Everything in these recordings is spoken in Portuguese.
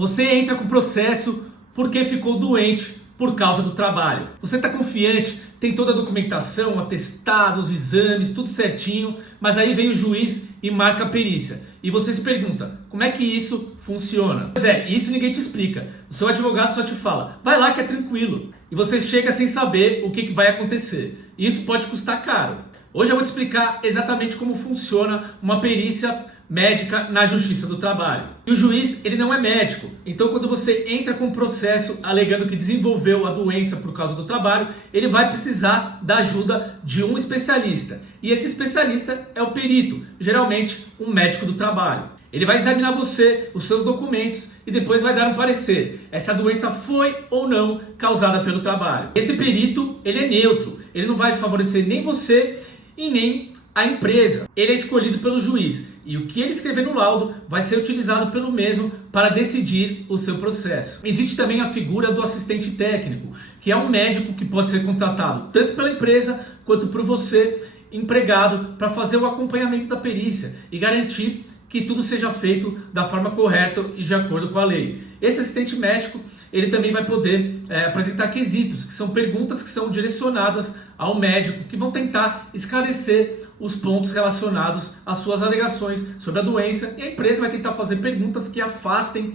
Você entra com o processo porque ficou doente por causa do trabalho. Você está confiante, tem toda a documentação, atestados, exames, tudo certinho, mas aí vem o juiz e marca a perícia. E você se pergunta, como é que isso funciona? Pois é, isso ninguém te explica. O seu advogado só te fala, vai lá que é tranquilo. E você chega sem saber o que vai acontecer. E isso pode custar caro. Hoje eu vou te explicar exatamente como funciona uma perícia médica na Justiça do Trabalho. E o juiz, ele não é médico. Então, quando você entra com um processo alegando que desenvolveu a doença por causa do trabalho, ele vai precisar da ajuda de um especialista. E esse especialista é o perito, geralmente um médico do trabalho. Ele vai examinar você, os seus documentos e depois vai dar um parecer. Essa doença foi ou não causada pelo trabalho. Esse perito, ele é neutro. Ele não vai favorecer nem você e nem a empresa. Ele é escolhido pelo juiz. E o que ele escrever no laudo vai ser utilizado pelo mesmo para decidir o seu processo. Existe também a figura do assistente técnico, que é um médico que pode ser contratado tanto pela empresa quanto por você, empregado, para fazer o acompanhamento da perícia e garantir que tudo seja feito da forma correta e de acordo com a lei. Esse assistente médico, ele também vai poder apresentar quesitos, que são perguntas que são direcionadas ao médico, que vão tentar esclarecer os pontos relacionados às suas alegações sobre a doença, e a empresa vai tentar fazer perguntas que afastem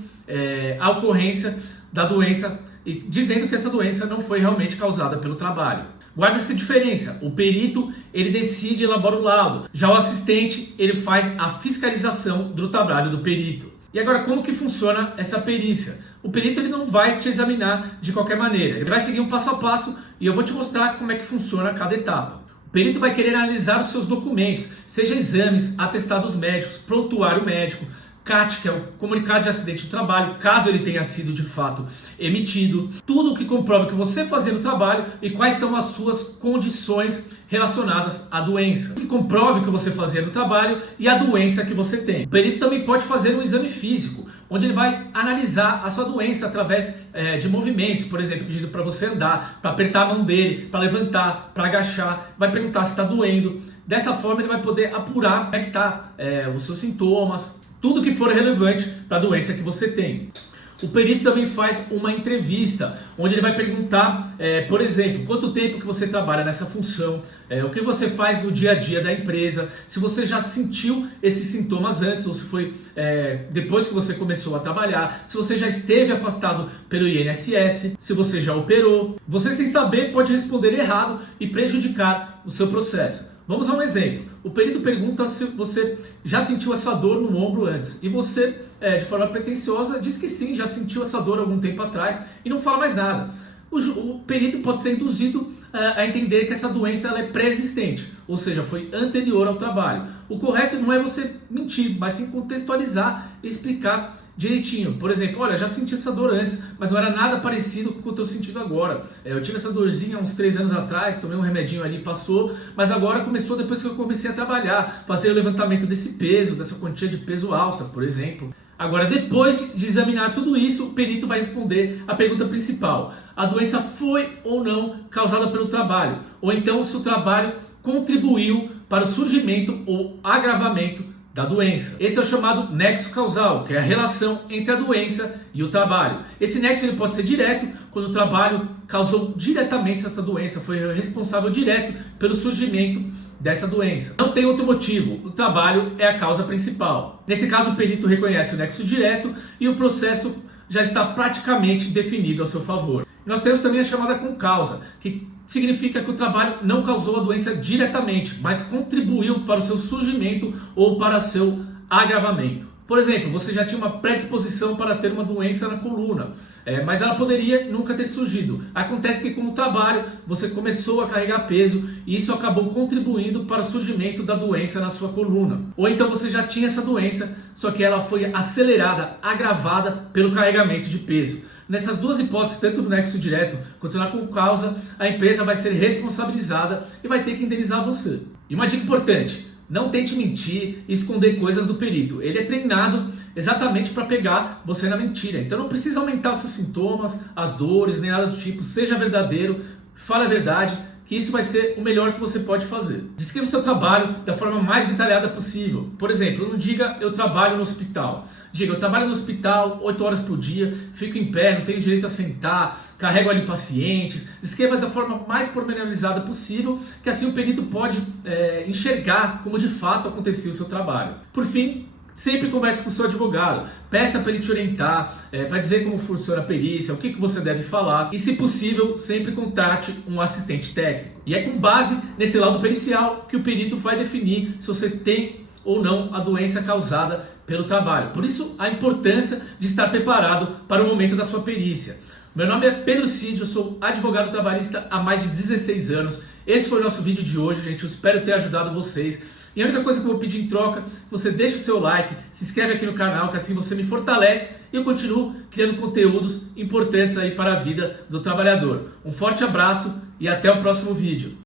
a ocorrência da doença, e dizendo que essa doença não foi realmente causada pelo trabalho. Guarda essa diferença, o perito ele decide e elabora o laudo, já o assistente ele faz a fiscalização do trabalho do perito. E agora como que funciona essa perícia? O perito ele não vai te examinar de qualquer maneira, ele vai seguir um passo a passo e eu vou te mostrar como é que funciona cada etapa. O perito vai querer analisar os seus documentos, seja exames, atestados médicos, prontuário médico, CAT, que é o comunicado de acidente de trabalho, caso ele tenha sido de fato emitido, tudo o que comprova que você fazia no trabalho e quais são as suas condições relacionadas à doença, que comprove que você fazia no trabalho e a doença que você tem. O perito também pode fazer um exame físico, onde ele vai analisar a sua doença através de movimentos, por exemplo, pedindo para você andar, para apertar a mão dele, para levantar, para agachar, vai perguntar se está doendo. Dessa forma ele vai poder apurar como é que está os seus sintomas, tudo que for relevante para a doença que você tem. O perito também faz uma entrevista, onde ele vai perguntar, por exemplo, quanto tempo que você trabalha nessa função, o que você faz no dia a dia da empresa, se você já sentiu esses sintomas antes, ou se foi depois que você começou a trabalhar, se você já esteve afastado pelo INSS, se você já operou. Você, sem saber, pode responder errado e prejudicar o seu processo. Vamos a um exemplo. O perito pergunta se você já sentiu essa dor no ombro antes. E você, de forma pretensiosa, diz que sim, já sentiu essa dor algum tempo atrás e não fala mais nada. O perito pode ser induzido a entender que essa doença ela é pré-existente, ou seja, foi anterior ao trabalho. O correto não é você mentir, mas sim contextualizar e explicar direitinho. Por exemplo, olha, já senti essa dor antes, mas não era nada parecido com o que eu estou sentindo agora. Eu tive essa dorzinha uns 3 anos atrás, tomei um remedinho ali, passou, mas agora começou depois que eu comecei a trabalhar, fazer o levantamento desse peso, dessa quantia de peso alta, por exemplo. Agora, depois de examinar tudo isso, o perito vai responder a pergunta principal. A doença foi ou não causada pelo trabalho? Ou então se o trabalho contribuiu para o surgimento ou agravamento da doença. Esse é o chamado nexo causal, que é a relação entre a doença e o trabalho. Esse nexo ele pode ser direto, quando o trabalho causou diretamente essa doença, foi responsável direto pelo surgimento dessa doença. Não tem outro motivo, o trabalho é a causa principal. Nesse caso, o perito reconhece o nexo direto e o processo já está praticamente definido a seu favor. Nós temos também a chamada concausa, que significa que o trabalho não causou a doença diretamente, mas contribuiu para o seu surgimento ou para seu agravamento. Por exemplo, você já tinha uma predisposição para ter uma doença na coluna, mas ela poderia nunca ter surgido. Acontece que com o trabalho você começou a carregar peso e isso acabou contribuindo para o surgimento da doença na sua coluna. Ou então você já tinha essa doença, só que ela foi acelerada, agravada pelo carregamento de peso. Nessas duas hipóteses, tanto no nexo direto quanto na concausa, a empresa vai ser responsabilizada e vai ter que indenizar você. E uma dica importante: não tente mentir e esconder coisas do perito. Ele é treinado exatamente para pegar você na mentira. Então não precisa aumentar os seus sintomas, as dores, nem nada do tipo. Seja verdadeiro, fale a verdade, que isso vai ser o melhor que você pode fazer. Descreva o seu trabalho da forma mais detalhada possível. Por exemplo, não diga eu trabalho no hospital. Diga eu trabalho no hospital 8 horas por dia, fico em pé, não tenho direito a sentar, carrego ali pacientes. Descreva da forma mais pormenorizada possível, que assim o perito pode enxergar como de fato acontecia o seu trabalho. Por fim, sempre converse com o seu advogado, peça para ele te orientar, para dizer como funciona a perícia, o que você deve falar e, se possível, sempre contrate um assistente técnico. E é com base nesse laudo pericial que o perito vai definir se você tem ou não a doença causada pelo trabalho. Por isso, a importância de estar preparado para o momento da sua perícia. Meu nome é Pedro Cid, eu sou advogado trabalhista há mais de 16 anos. Esse foi o nosso vídeo de hoje, gente. Eu espero ter ajudado vocês. E a única coisa que eu vou pedir em troca, você deixa o seu like, se inscreve aqui no canal, que assim você me fortalece e eu continuo criando conteúdos importantes aí para a vida do trabalhador. Um forte abraço e até o próximo vídeo.